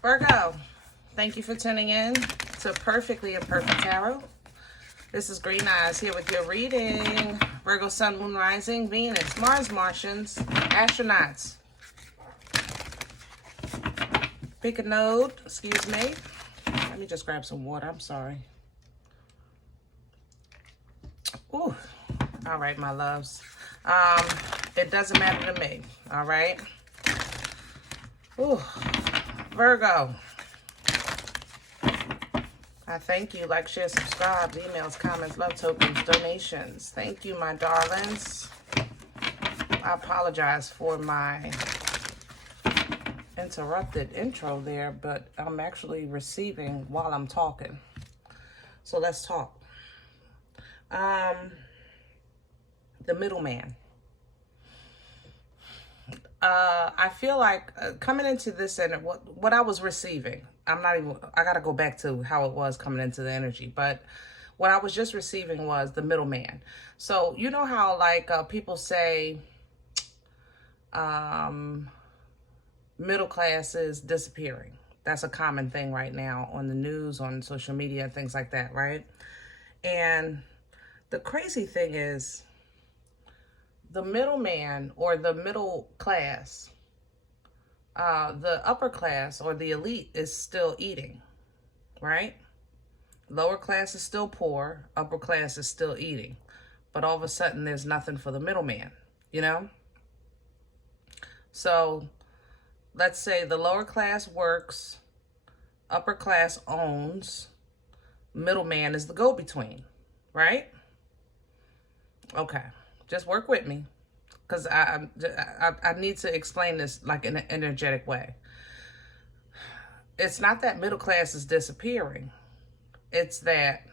Virgo, thank you for tuning in to Perfectly Imperfect Tarot. This is Green Eyes here with your reading. Virgo, Sun, Moon, Rising, Venus, Mars, Martians, Astronauts. Pick a node, excuse me. Let me just grab some water, I'm sorry. Ooh, all right, my loves. It doesn't matter to me, all right? Ooh, Virgo. I thank you. Like, share, subscribe, emails, comments, love tokens, donations. Thank you, my darlings. I apologize for my interrupted intro there, but I'm actually receiving while I'm talking. So let's talk. The middleman. I feel like coming into this and what I was receiving, I gotta go back to how it was coming into the energy, but what I was just receiving was the middleman. So you know how like people say middle class is disappearing. That's a common thing right now on the news, on social media, things like that, right? And the crazy thing is the middleman or the middle class, the upper class or the elite is still eating, right? Lower class is still poor, upper class is still eating. But all of a sudden there's nothing for the middleman, you know? So let's say the lower class works, upper class owns, middleman is the go-between, right? Okay. Just work with me, because I need to explain this like in an energetic way. It's not that middle class is disappearing. It's that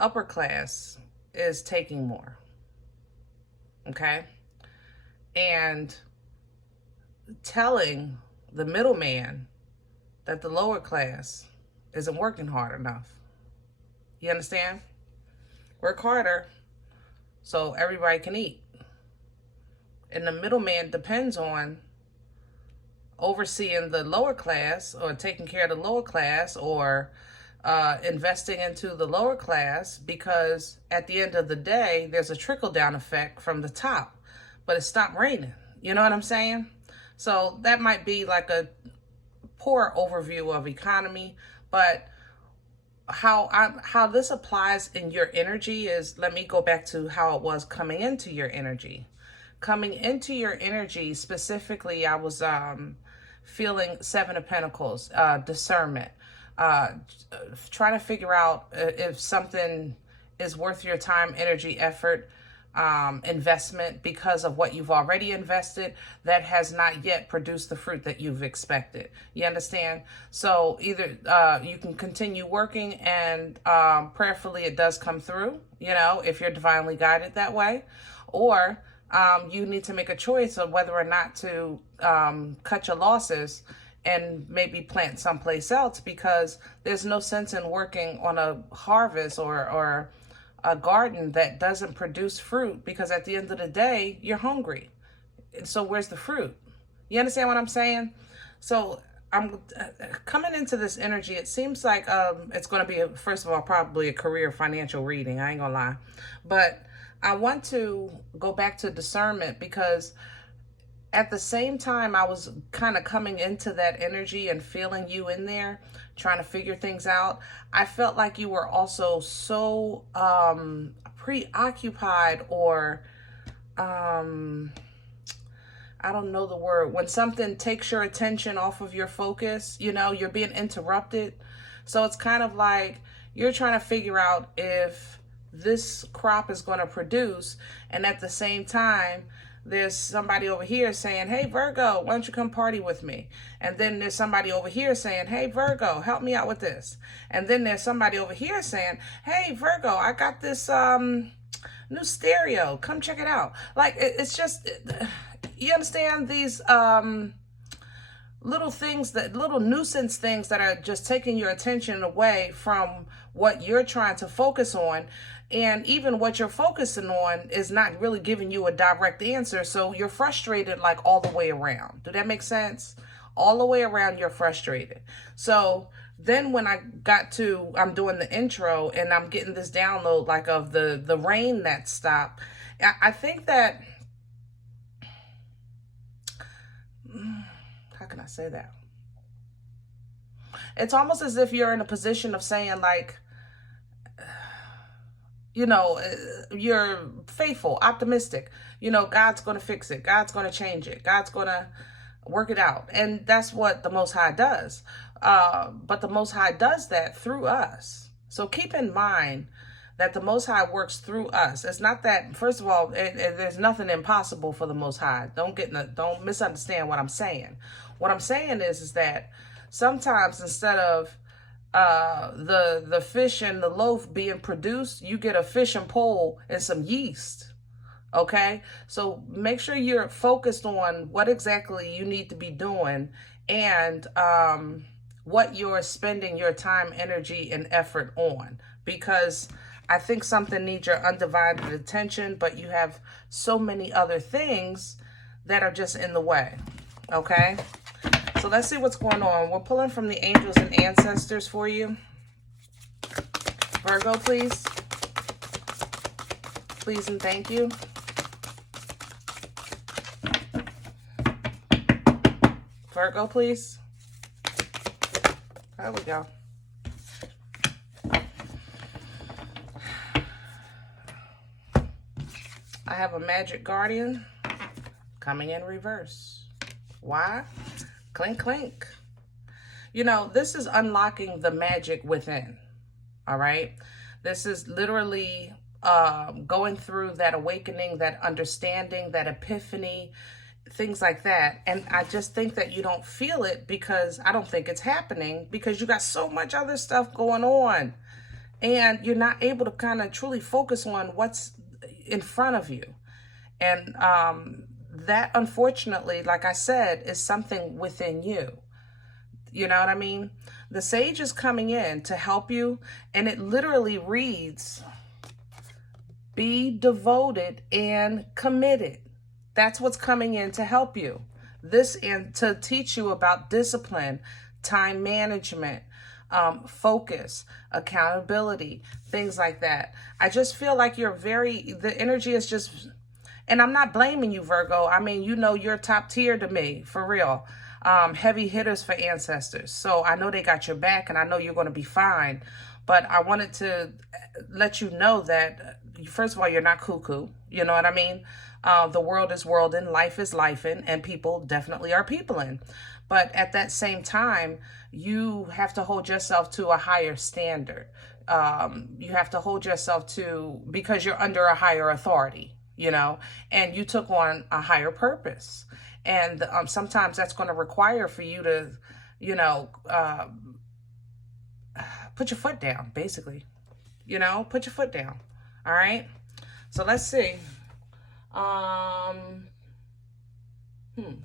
upper class is taking more. Okay? And telling the middleman that the lower class isn't working hard enough. You understand? Work harder so everybody can eat. And the middleman depends on overseeing the lower class or taking care of the lower class or investing into the lower class, because at the end of the day, there's a trickle-down effect from the top, but it stopped raining. You know what I'm saying? So that might be like a poor overview of economy, but how this applies in your energy is, let me go back to how it was coming into your energy. Coming into your energy, specifically, I was feeling Seven of Pentacles, discernment, trying to figure out if something is worth your time, energy, effort, investment, because of what you've already invested that has not yet produced the fruit that you've expected. You understand? So either you can continue working and prayerfully it does come through, you know, if you're divinely guided that way, or you need to make a choice of whether or not to cut your losses and maybe plant someplace else, because there's no sense in working on a harvest or a garden that doesn't produce fruit, because at the end of the day, you're hungry. So where's the fruit? You understand what I'm saying? So I'm coming into this energy. It seems like it's going to be, first of all, probably a career financial reading. I ain't gonna lie. But I want to go back to discernment, because at the same time I was kind of coming into that energy and feeling you in there, trying to figure things out, I felt like you were also so preoccupied, or I don't know the word, when something takes your attention off of your focus, you know, you're being interrupted. So it's kind of like you're trying to figure out if this crop is going to produce, and at the same time there's somebody over here saying, hey, Virgo, why don't you come party with me? And then there's somebody over here saying, hey, Virgo, help me out with this. And then there's somebody over here saying, hey, Virgo, I got this new stereo. Come check it out. Like, it's just, you understand these little things, that little nuisance things that are just taking your attention away from what you're trying to focus on. And even what you're focusing on is not really giving you a direct answer. So you're frustrated like all the way around. Do that make sense? all the way around you're frustrated. So then when I'm doing the intro and I'm getting this download like of the rain that stopped, I think that, how can I say that? It's almost as if you're in a position of saying like, you know, you're faithful, optimistic. You know, God's going to fix it. God's going to change it. God's going to work it out. And that's what the Most High does. But the Most High does that through us. So keep in mind that the Most High works through us. It's not that, first of all, there's nothing impossible for the Most High. Don't misunderstand what I'm saying. What I'm saying is that sometimes instead of the fish and the loaf being produced, you get a fish and pole and some yeast. Okay, so make sure you're focused on what exactly you need to be doing and what you're spending your time, energy, and effort on. Because I think something needs your undivided attention, but you have so many other things that are just in the way. Okay, so let's see what's going on. We're pulling from the angels and ancestors for you. Virgo, please. Please and thank you. Virgo, please. There we go. I have a magic guardian coming in reverse. Why? Clink, clink. You know, this is unlocking the magic within. All right. This is literally going through that awakening, that understanding, that epiphany, things like that. And I just think that you don't feel it because I don't think it's happening because you got so much other stuff going on and you're not able to kind of truly focus on what's in front of you. And that, unfortunately, like I said, is something within you. You know what I mean? The sage is coming in to help you, and it literally reads, be devoted and committed. That's what's coming in to help you. This and to teach you about discipline, time management, focus, accountability, things like that. I just feel like the energy is just, and I'm not blaming you, Virgo. I mean, you know, you're top tier to me, for real. Heavy hitters for ancestors. So I know they got your back and I know you're going to be fine. But I wanted to let you know that, first of all, you're not cuckoo. You know what I mean? The world is worlding, life is lifing, and people definitely are peopling. But at that same time, you have to hold yourself to a higher standard. You have to hold yourself to, because you're under a higher authority, you know, and you took on a higher purpose. And sometimes that's going to require for you to, you know, put your foot down, basically. You know, put your foot down. All right. So let's see.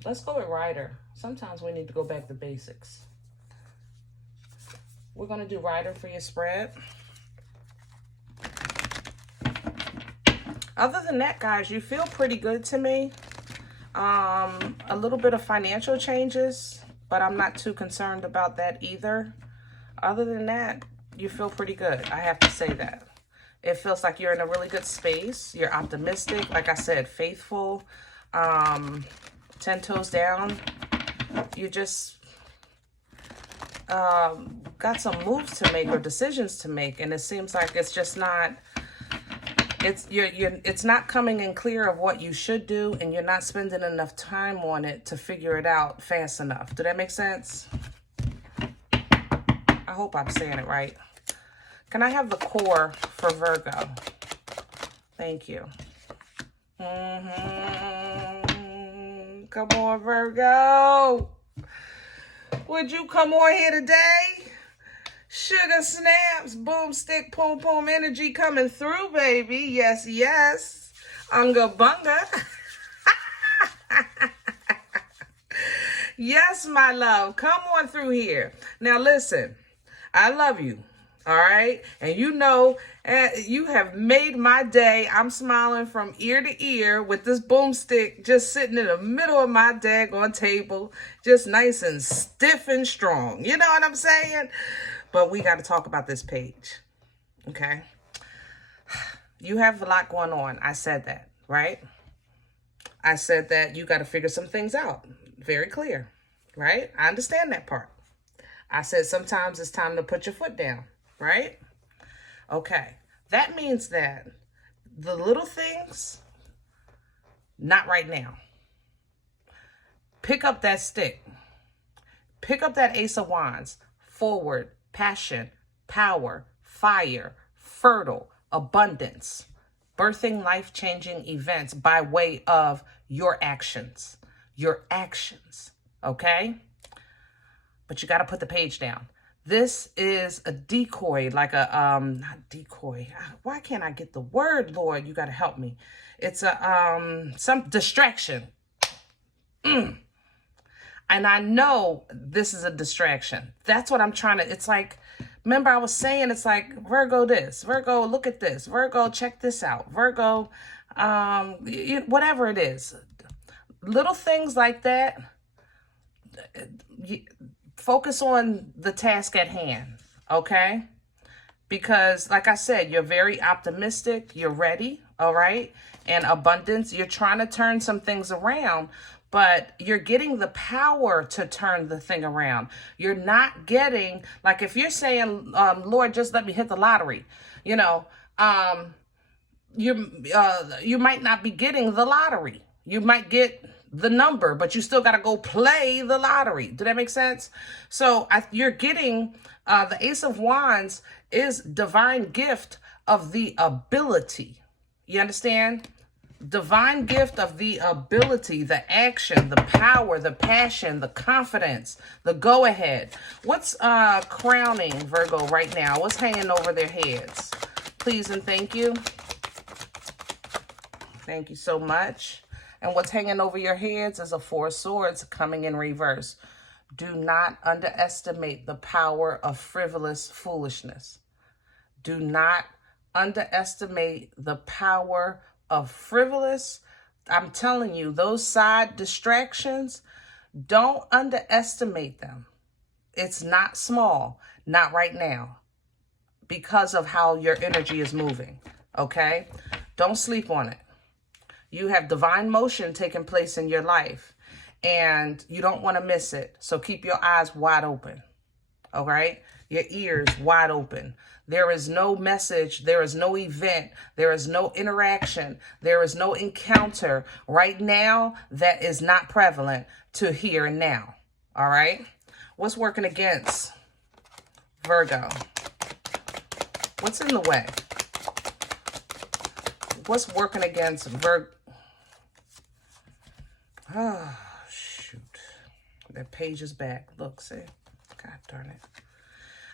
Let's go with Rider. Sometimes we need to go back to basics. We're going to do Rider for your spread. Other than that, guys, you feel pretty good to me. A little bit of financial changes, but I'm not too concerned about that either. Other than that, you feel pretty good. I have to say that. It feels like you're in a really good space. You're optimistic. Like I said, faithful. 10 toes down. You just got some moves to make or decisions to make. And it seems like it's just not... It's not coming in clear of what you should do, and you're not spending enough time on it to figure it out fast enough. Do that make sense? I hope I'm saying it right. Can I have the core for Virgo? Thank you. Come on, Virgo. Would you come on here today? Sugar snaps, boomstick, pom pom energy coming through, baby. Yes, yes. Unga bunga. Yes, my love. Come on through here. Now, listen. I love you. All right. And you know, you have made my day. I'm smiling from ear to ear with this boomstick just sitting in the middle of my daggone table, just nice and stiff and strong. You know what I'm saying? But we got to talk about this page. Okay. You have a lot going on. I said that, right? I said that you got to figure some things out. Very clear, right? I understand that part. I said sometimes it's time to put your foot down. Right? Okay. That means that the little things, not right now. Pick up that stick. Pick up that Ace of Wands. Forward, passion, power, fire, fertile, abundance, birthing life-changing events by way of your actions. Your actions. Okay? But you got to put the page down. This is a decoy, like a, not decoy. Why can't I get the word, Lord? You got to help me. It's a, some distraction. And I know this is a distraction. That's what I'm trying to, it's like, remember I was saying, it's like, Virgo this, Virgo, look at this, Virgo, check this out, Virgo, whatever it is. Little things like that, focus on the task at hand, okay? Because, like I said, you're very optimistic. You're ready, all right? And abundance, you're trying to turn some things around, but you're getting the power to turn the thing around. You're not getting, like if you're saying, Lord, just let me hit the lottery, you know, you might not be getting the lottery. You might get the number, but you still got to go play the lottery. Did that make sense? So you're getting the Ace of Wands is divine gift of the ability. You understand? Divine gift of the ability, the action, the power, the passion, the confidence, the go ahead. What's crowning Virgo right now? What's hanging over their heads? Please and thank you. Thank you so much. And what's hanging over your heads is a Four of Swords coming in reverse. Do not underestimate the power of frivolous foolishness. Do not underestimate the power of frivolous. I'm telling you, those side distractions, don't underestimate them. It's not small, not right now, because of how your energy is moving, okay? Don't sleep on it. You have divine motion taking place in your life, and you don't want to miss it. So keep your eyes wide open, all right? Your ears wide open. There is no message. There is no event. There is no interaction. There is no encounter right now that is not prevalent to here and now, all right? What's working against Virgo? What's in the way? What's working against Virgo? Oh, shoot. That page is back. Look, see? God darn it.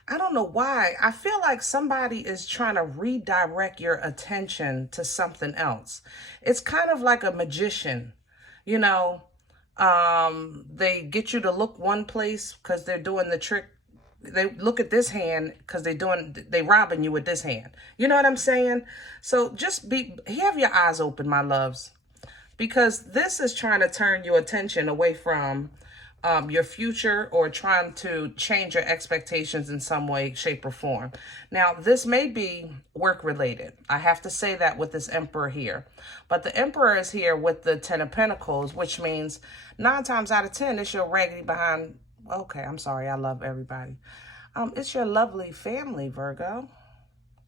I don't know why. I feel like somebody is trying to redirect your attention to something else. It's kind of like a magician. You know, they get you to look one place because they're doing the trick. They look at this hand because they robbing you with this hand. You know what I'm saying? So just have your eyes open, my loves. Because this is trying to turn your attention away from your future, or trying to change your expectations in some way, shape, or form. Now, this may be work-related. I have to say that with this Emperor here. But the Emperor is here with the 10 of Pentacles, which means 9 times out of 10, it's your raggedy behind. Okay, I'm sorry. I love everybody. It's your lovely family, Virgo.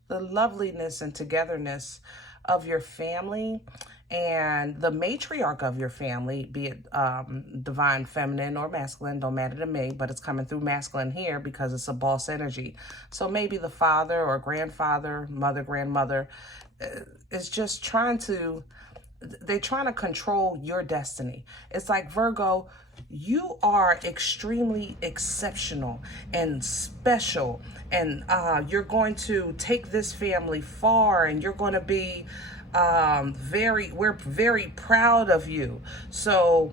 The loveliness and togetherness of your family, and the matriarch of your family, be it divine feminine or masculine, don't matter to me, but it's coming through masculine here because it's a boss energy. So maybe the father or grandfather, mother, grandmother is just they're trying to control your destiny. It's like, Virgo, you are extremely exceptional and special, and you're going to take this family far, and you're going to be we're very proud of you. So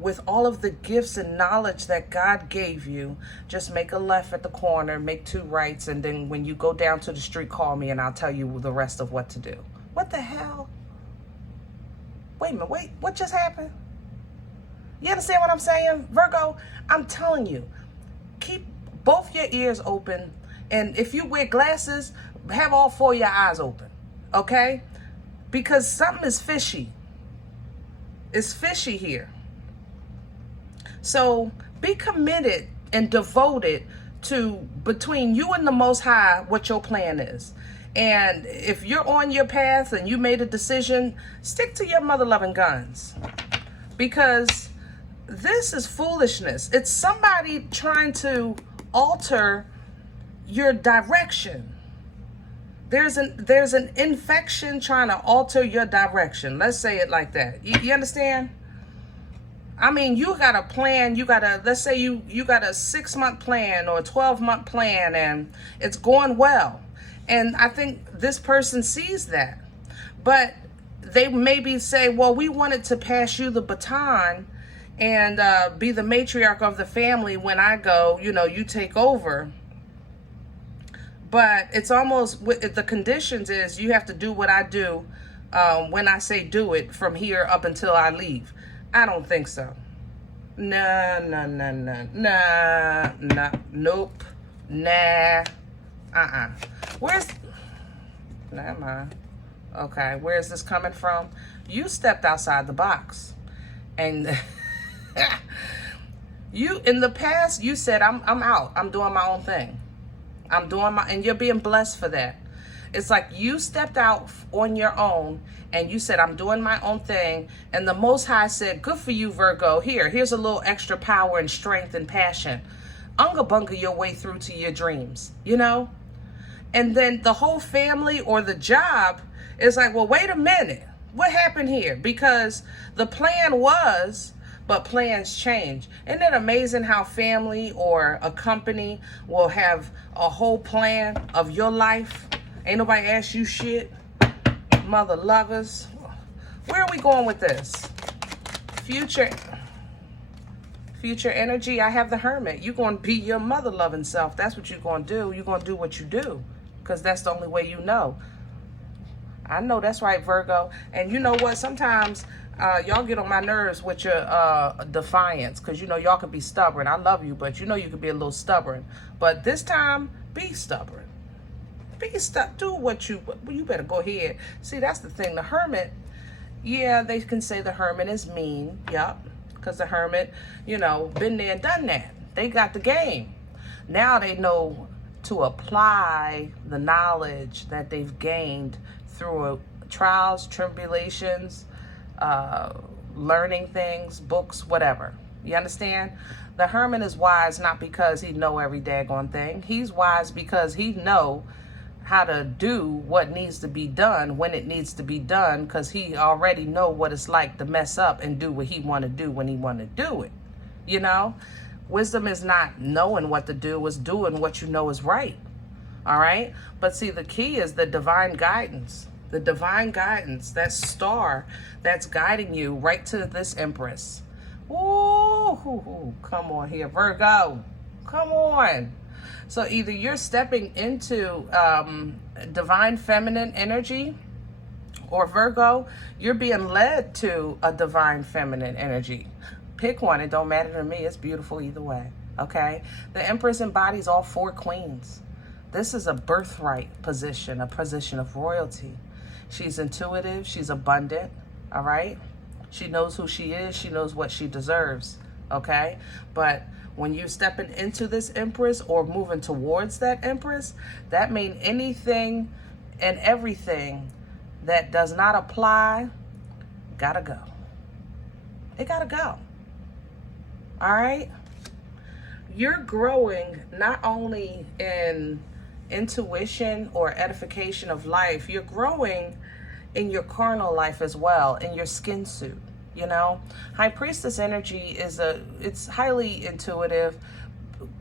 with all of the gifts and knowledge that God gave you, just make a left at the corner, make 2 rights, and then when you go down to the street, call me and I'll tell you the rest of what to do. What the hell? Wait a minute, wait, what just happened? You understand what I'm saying, Virgo? I'm telling you, keep both your ears open, and if you wear glasses, have all 4 of your eyes open, okay? Because something is fishy. It's fishy here. So be committed and devoted to, between you and the Most High, what your plan is. And if you're on your path and you made a decision, stick to your mother-loving guns. Because this is foolishness. It's somebody trying to alter your direction. There's an infection trying to alter your direction. Let's say it like that. You understand? I mean, you got a plan. You got a, let's say you got a 6-month plan or a 12-month plan, and it's going well. And I think this person sees that. But they maybe say, well, we wanted to pass you the baton and be the matriarch of the family. When I go, you know, you take over. But it's almost, the conditions is you have to do what I do when I say do it from here up until I leave. I don't think so. Nah, nope, nah, Where's, never mind. Okay, where's this coming from? You stepped outside the box. And you, in the past, you said, I'm out. I'm doing my own thing. I'm doing my, and you're being blessed for that. It's like you stepped out on your own and you said, I'm doing my own thing. And the Most High said, good for you, Virgo. Here's a little extra power and strength and passion. Unga bunga your way through to your dreams, you know? And then the whole family or the job is like, well, wait a minute. What happened here? Because the plan was, but plans change. Isn't it amazing how family or a company will have a whole plan of your life? Ain't nobody asked you shit. Mother lovers. Where are we going with this? Future energy. I have the Hermit. You're going to be your mother loving self. That's what you're going to do. You're going to do what you do. Because that's the only way you know. I know that's right, Virgo. And you know what? Sometimes y'all get on my nerves with your defiance. Because, you know, y'all can be stubborn. I love you, but you know you can be a little stubborn. But this time, be stubborn. Be stuck. Do what you better go ahead. See, that's the thing. The Hermit, yeah, they can say the Hermit is mean. Yup. Because the Hermit, you know, been there and done that. They got the game. Now they know to apply the knowledge that they've gained through trials, tribulations, learning things, books, whatever. You understand? The Hermit is wise not because he know every daggone thing. He's wise because he know how to do what needs to be done when it needs to be done, because he already know what it's like to mess up and do what he want to do when he want to do it. You know? Wisdom is not knowing what to do, it's doing what you know is right. All right? But see, the key is the divine guidance. The divine guidance, that star that's guiding you right to this Empress. Ooh, come on here, Virgo. Come on. So either you're stepping into divine feminine energy, or Virgo, you're being led to a divine feminine energy. Pick one. It don't matter to me. It's beautiful either way. Okay? The Empress embodies all 4 queens. This is a birthright position, a position of royalty. She's intuitive. She's abundant. All right? She knows who she is. She knows what she deserves. Okay? But when you're stepping into this Empress or moving towards that Empress, that means anything and everything that does not apply, gotta go. It gotta go. All right? You're growing not only in intuition or edification of life, you're growing in your carnal life as well, in your skin suit. You know, High Priestess energy is it's highly intuitive,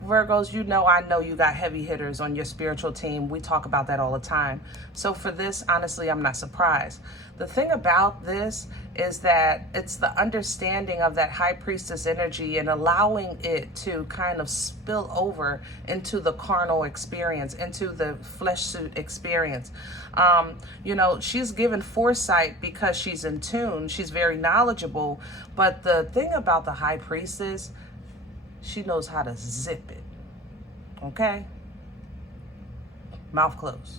Virgos, you know, I know you got heavy hitters on your spiritual team. We talk about that all the time. So for this, honestly, I'm not surprised. The thing about this is that it's the understanding of that high priestess energy and allowing it to kind of spill over into the carnal experience, into the flesh suit experience. You know, she's given foresight because she's in tune. She's very knowledgeable. But the thing about the high priestess, she knows how to zip it. Okay? Mouth closed.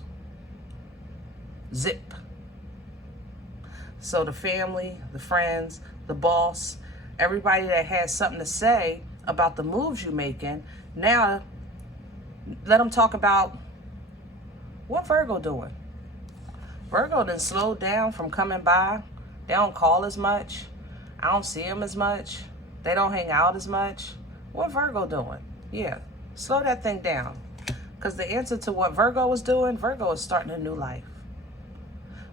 Zip. So the family, the friends, the boss, everybody that has something to say about the moves you're making, now let them talk about what Virgo doing. Virgo done slowed down from coming by. They don't call as much. I don't see them as much. They don't hang out as much. What Virgo doing? Yeah, slow that thing down. Because the answer to what Virgo is doing, Virgo is starting a new life.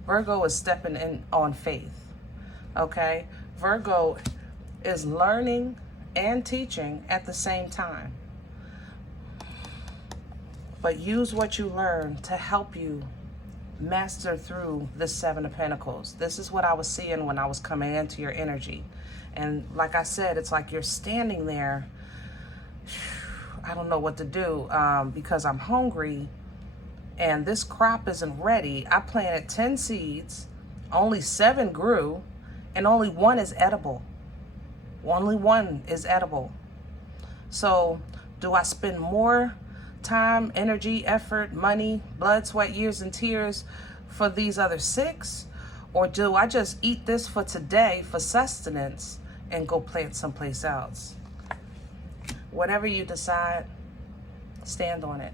Virgo is stepping in on faith, okay? Virgo is learning and teaching at the same time. But use what you learn to help you master through the Seven of Pentacles. This is what I was seeing when I was coming into your energy. And like I said, it's like you're standing there. I don't know what to do because I'm hungry and this crop isn't ready. I planted 10 seeds, only 7 grew, and only 1 is edible. Only 1 is edible. So do I spend more time, energy, effort, money, blood, sweat, years, and tears for these other 6? Or do I just eat this for today for sustenance and go plant someplace else? Whatever you decide, stand on it.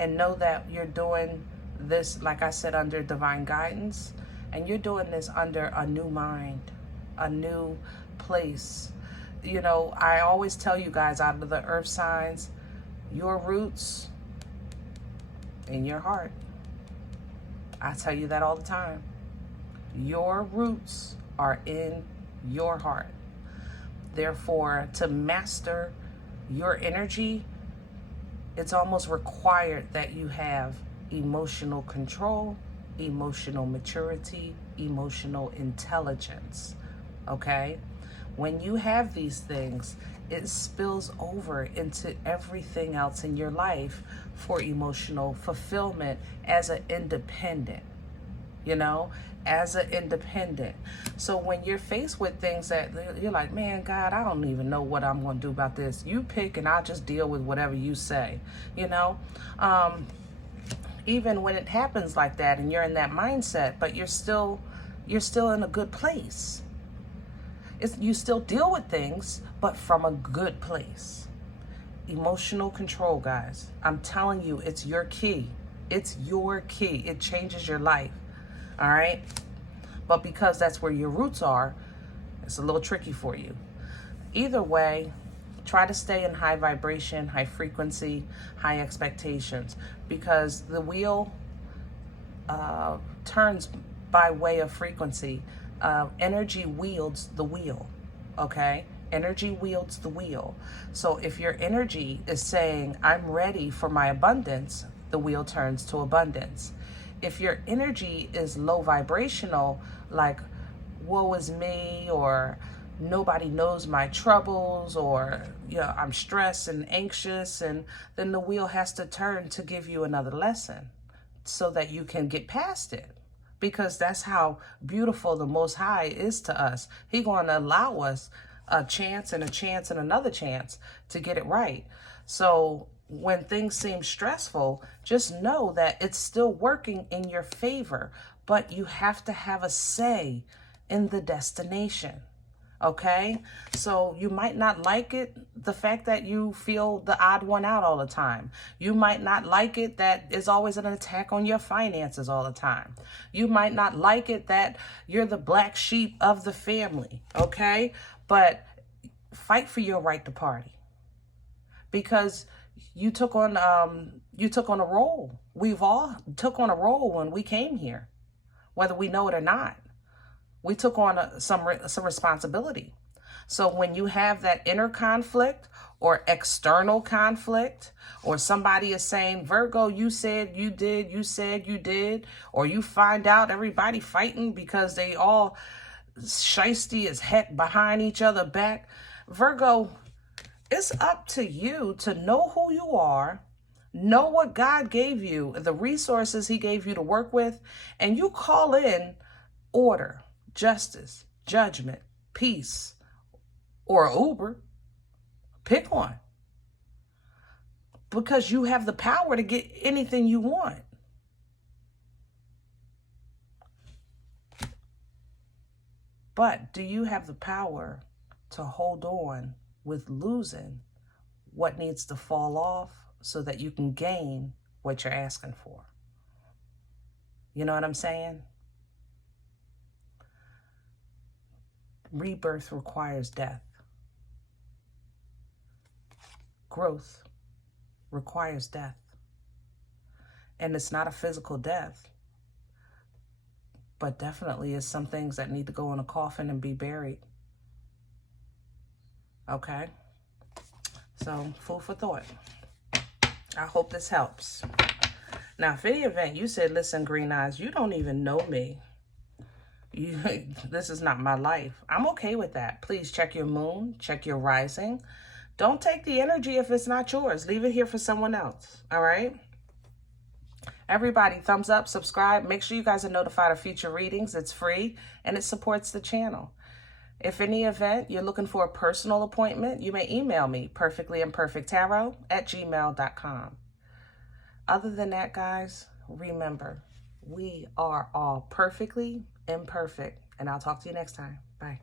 And know that you're doing this, like I said, under divine guidance. And you're doing this under a new mind, a new place. You know, I always tell you guys out of the earth signs, your roots in your heart. I tell you that all the time. Your roots are in your heart. Therefore, to master your energy, it's almost required that you have emotional control, emotional maturity, emotional intelligence, okay? When you have these things, it spills over into everything else in your life for emotional fulfillment as an independent, you know, as an independent. So when you're faced with things that you're like, man, God, I don't even know what I'm going to do about this. You pick and I'll just deal with whatever you say, you know. Even when it happens like that and you're in that mindset, but you're still in a good place. You still deal with things, but from a good place. Emotional control, guys. I'm telling you, it's your key. It's your key. It changes your life. All right? But because that's where your roots are, it's a little tricky for you. Either way, try to stay in high vibration, high frequency, high expectations, because the wheel turns by way of frequency. Energy wields the wheel, okay? Energy wields the wheel. So if your energy is saying, I'm ready for my abundance, the wheel turns to abundance. If your energy is low vibrational, like woe is me, or nobody knows my troubles, or I'm stressed and anxious, and then the wheel has to turn to give you another lesson so that you can get past it. Because that's how beautiful the Most High is to us. He's going to allow us a chance and a chance and another chance to get it right. So when things seem stressful, just know that it's still working in your favor, but you have to have a say in the destination. Okay? So you might not like it, the fact that you feel the odd one out all the time. You might not like it that is always an attack on your finances all the time. You might not like it that you're the black sheep of the family. Okay? But fight for your right to party. Because you took on a role. We've all took on a role when we came here, whether we know it or not. We took on some responsibility. So when you have that inner conflict, or external conflict, or somebody is saying, Virgo, you said you did, you said you did, or you find out everybody fighting because they all shiesty as heck behind each other back. Virgo, it's up to you to know who you are, know what God gave you, the resources he gave you to work with, and you call in order, justice, judgment, peace, or Uber. Pick one. Because you have the power to get anything you want. But do you have the power to hold on with losing what needs to fall off so that you can gain what you're asking for? You know what I'm saying? Rebirth requires death. Growth requires death. And it's not a physical death, but definitely is some things that need to go in a coffin and be buried. Okay? So, food for thought. I hope this helps. Now, if any event you said, listen, Green Eyes, you don't even know me. This is not my life. I'm okay with that. Please check your moon, check your rising. Don't take the energy if it's not yours. Leave it here for someone else. All right? Everybody, thumbs up, subscribe. Make sure you guys are notified of future readings. It's free and it supports the channel. If in the event you're looking for a personal appointment, you may email me, perfectlyimperfecttarot@gmail.com. Other than that, guys, remember, we are all perfectly imperfect. And I'll talk to you next time. Bye.